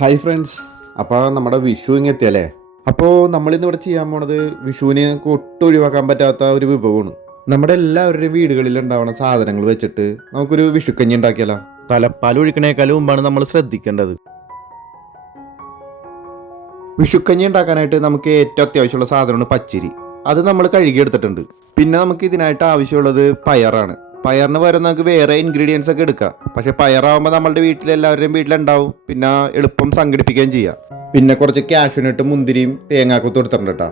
Hi friends, അപ്പോൾ നമ്മുടെ വിഷു ഇങ്ങെത്തിയല്ലേ. അപ്പോൾ നമ്മളിന്ന് ഇവിടെ ചെയ്യാൻ പോണത് വിഷുവിന് ഒട്ടും ഒഴിവാക്കാൻ പറ്റാത്ത ഒരു വിഭവമാണ്. നമ്മുടെ എല്ലാവരുടെയും വീടുകളിൽ ഉണ്ടാവുന്ന സാധനങ്ങൾ വെച്ചിട്ട് നമുക്കൊരു വിഷുക്കഞ്ഞി ഉണ്ടാക്കിയാലോ. തലപ്പാൽ ഒഴിക്കണേക്കാളും മുമ്പാണ് നമ്മൾ ശ്രദ്ധിക്കേണ്ടത്. വിഷുക്കഞ്ഞി ഉണ്ടാക്കാനായിട്ട് നമുക്ക് ഏറ്റവും അത്യാവശ്യമുള്ള സാധനമാണ് പച്ചരി. അത് നമ്മൾ കഴുകിയെടുത്തിട്ടുണ്ട്. പിന്നെ നമുക്ക് ഇതിനായിട്ട് ആവശ്യമുള്ളത് പയറാണ്. പയറിന് പകരം നമുക്ക് വേറെ ഇൻഗ്രീഡിയൻസ് ഒക്കെ എടുക്കാം. പക്ഷെ പയറാകുമ്പോൾ നമ്മളുടെ വീട്ടിലെല്ലാവരുടെയും വീട്ടിലുണ്ടാവും. പിന്നെ എളുപ്പം സംഘടിപ്പിക്കുകയും ചെയ്യാം. പിന്നെ കുറച്ച് കാഷ്യൂനട്ട്, മുന്തിരിയും തേങ്ങാക്കൊത്തും എടുത്തിട്ടുണ്ട് കേട്ടോ.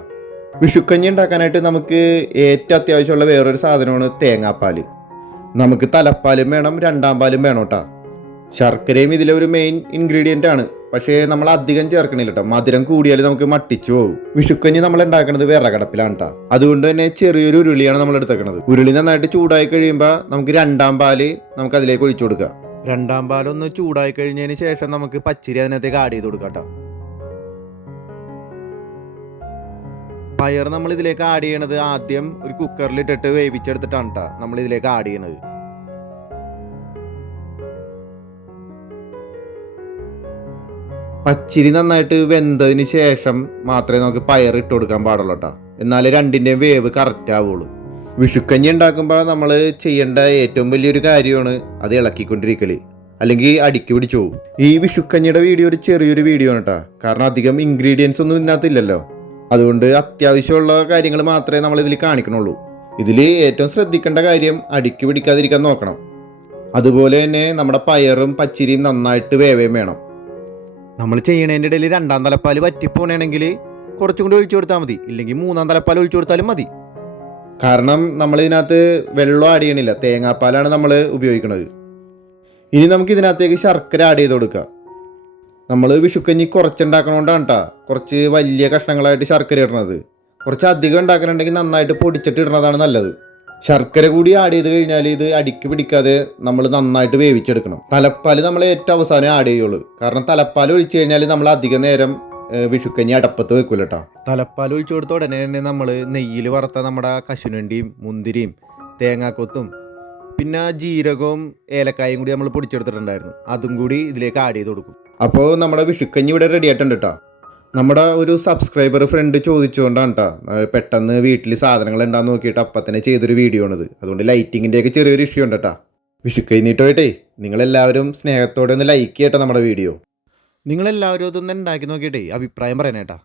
വിഷുക്കഞ്ഞി ഉണ്ടാക്കാനായിട്ട് നമുക്ക് ഏറ്റവും അത്യാവശ്യമുള്ള വേറൊരു സാധനമാണ് തേങ്ങാപ്പാൽ. നമുക്ക് തലപ്പാലും വേണം, രണ്ടാം പാലും വേണം കേട്ടോ. ശർക്കരയും ഇതിലെ ഒരു മെയിൻ ഇൻഗ്രീഡിയൻ്റ് ആണ്. പക്ഷേ നമ്മൾ അധികം ചേർക്കണില്ല കേട്ടോ. മധുരം കൂടിയാൽ നമുക്ക് മട്ടിച്ചു പോകും. വിഷുക്കഞ്ഞി നമ്മൾ ഉണ്ടാക്കുന്നത് വിറകടപ്പിലാണ് കേട്ടോ. അതുകൊണ്ട് തന്നെ ചെറിയൊരു ഉരുളിയാണ് നമ്മൾ എടുത്തേക്കുന്നത്. ഉരുളി നന്നായിട്ട് ചൂടായി കഴിയുമ്പോൾ നമുക്ക് രണ്ടാം പാല് നമുക്ക് അതിലേക്ക് ഒഴിച്ചു കൊടുക്കാം. രണ്ടാം പാലൊന്ന് ചൂടായി കഴിഞ്ഞതിന് ശേഷം നമുക്ക് പച്ചരി അതിനകത്തേക്ക് ആഡ് ചെയ്ത് കൊടുക്കാം കേട്ടോ. പയർ നമ്മൾ ഇതിലേക്ക് ആഡ് ചെയ്യണത് ആദ്യം ഒരു കുക്കറിലിട്ടിട്ട് വേവിച്ചെടുത്തിട്ടാണ് കേട്ടോ നമ്മൾ ഇതിലേക്ക് ആഡ് ചെയ്യണത്. പച്ചരി നന്നായിട്ട് വെന്തതിന് ശേഷം മാത്രമേ നമുക്ക് പയർ ഇട്ട് കൊടുക്കാൻ പാടുള്ളൂ കേട്ടോ. എന്നാലേ രണ്ടിൻ്റെയും വേവ് കറക്റ്റ് ആവുള്ളൂ. വിഷുക്കഞ്ഞി ഉണ്ടാക്കുമ്പോൾ നമ്മൾ ചെയ്യേണ്ട ഏറ്റവും വലിയൊരു കാര്യമാണ് അത് ഇളക്കിക്കൊണ്ടിരിക്കൽ, അല്ലെങ്കിൽ അടിക്ക് പിടിച്ചു പോകും. ഈ വിഷുക്കഞ്ഞിയുടെ വീഡിയോ ഒരു ചെറിയൊരു വീഡിയോ ആണ് കേട്ടോ. കാരണം അധികം ഇൻഗ്രീഡിയൻസ് ഒന്നും ഇതിനകത്തില്ലല്ലോ. അതുകൊണ്ട് അത്യാവശ്യമുള്ള കാര്യങ്ങൾ മാത്രമേ നമ്മൾ ഇതിൽ കാണിക്കണുള്ളൂ. ഇതിൽ ഏറ്റവും ശ്രദ്ധിക്കേണ്ട കാര്യം അടിക്ക് പിടിക്കാതിരിക്കാൻ നോക്കണം. അതുപോലെ തന്നെ നമ്മുടെ പയറും പച്ചരിയും നന്നായിട്ട് വേവേം വേണം. നമ്മൾ ചെയ്യണതിൻ്റെ ഇടയിൽ രണ്ടാം തലപ്പാൽ വറ്റിപ്പോണെങ്കിൽ കുറച്ചും കൂടി ഒഴിച്ചു കൊടുത്താൽ മതി. ഇല്ലെങ്കിൽ മൂന്നാം തലപ്പാൽ ഒഴിച്ചു കൊടുത്താലും മതി. കാരണം നമ്മളിതിനകത്ത് വെള്ളം ആഡ് ചെയ്യണില്ല, തേങ്ങാപ്പാലാണ് നമ്മൾ ഉപയോഗിക്കുന്നത്. ഇനി നമുക്ക് ഇതിനകത്തേക്ക് ശർക്കര ആഡ് ചെയ്ത് കൊടുക്കുക. നമ്മൾ വിഷുക്കഞ്ഞി കുറച്ചുണ്ടാക്കണോണ്ടാണ് കേട്ടോ കുറച്ച് വലിയ കഷ്ണങ്ങളായിട്ട് ശർക്കര ഇടുന്നത്. കുറച്ച് അധികം ഉണ്ടാക്കണമെങ്കിൽ നന്നായിട്ട് പൊടിച്ചിട്ട് ഇടുന്നതാണ് നല്ലത്. ശർക്കര കൂടി ആഡ് ചെയ്ത് കഴിഞ്ഞാൽ ഇത് അടിക്ക് പിടിക്കാതെ നമ്മൾ നന്നായിട്ട് വേവിച്ചെടുക്കണം. തലപ്പാൽ നമ്മൾ ഏറ്റവും അവസാനം ആഡ് ചെയ്യുള്ളൂ. കാരണം തലപ്പാൽ ഒഴിച്ചു കഴിഞ്ഞാൽ നമ്മൾ അധികം നേരം വിഷുക്കഞ്ഞി അടപ്പത്ത് വെക്കൂല കേട്ടോ. തലപ്പാൽ ഒഴിച്ചു കൊടുത്ത ഉടനെ തന്നെ നമ്മൾ നെയ്യിൽ വറുത്ത നമ്മുടെ കശുവണ്ടിയും മുന്തിരിയും തേങ്ങാക്കൊത്തും പിന്നെ ജീരകവും ഏലക്കായും കൂടി നമ്മൾ പൊടിച്ചെടുത്തിട്ടുണ്ടായിരുന്നു. അതും കൂടി ഇതിലേക്ക് ആഡ് ചെയ്ത് കൊടുക്കും. അപ്പോൾ നമ്മുടെ വിഷുക്കഞ്ഞി ഇവിടെ റെഡി ആയിട്ടുണ്ട് കേട്ടോ. നമ്മുടെ ഒരു സബ്സ്ക്രൈബർ ഫ്രണ്ട് ചോദിച്ചുകൊണ്ടാണ് കേട്ടോ പെട്ടെന്ന് വീട്ടിൽ സാധനങ്ങൾ ഉണ്ടാകുന്ന നോക്കിയിട്ട് അപ്പം തന്നെ ചെയ്തൊരു വീഡിയോ ആണിത്. അതുകൊണ്ട് ലൈറ്റിങ്ങിൻ്റെയൊക്കെ ചെറിയൊരു ഇഷ്യൂ ഉണ്ട് കേട്ടോ. വിഷുക്കൈനീട്ടോയിട്ടേ നിങ്ങളെല്ലാവരും സ്നേഹത്തോടെ ഒന്ന് ലൈക്ക് ചെയ്യട്ടോ നമ്മുടെ വീഡിയോ. നിങ്ങളെല്ലാവരും അതൊന്ന് ഉണ്ടാക്കി നോക്കിയിട്ടേ അഭിപ്രായം പറയണേട്ടാ.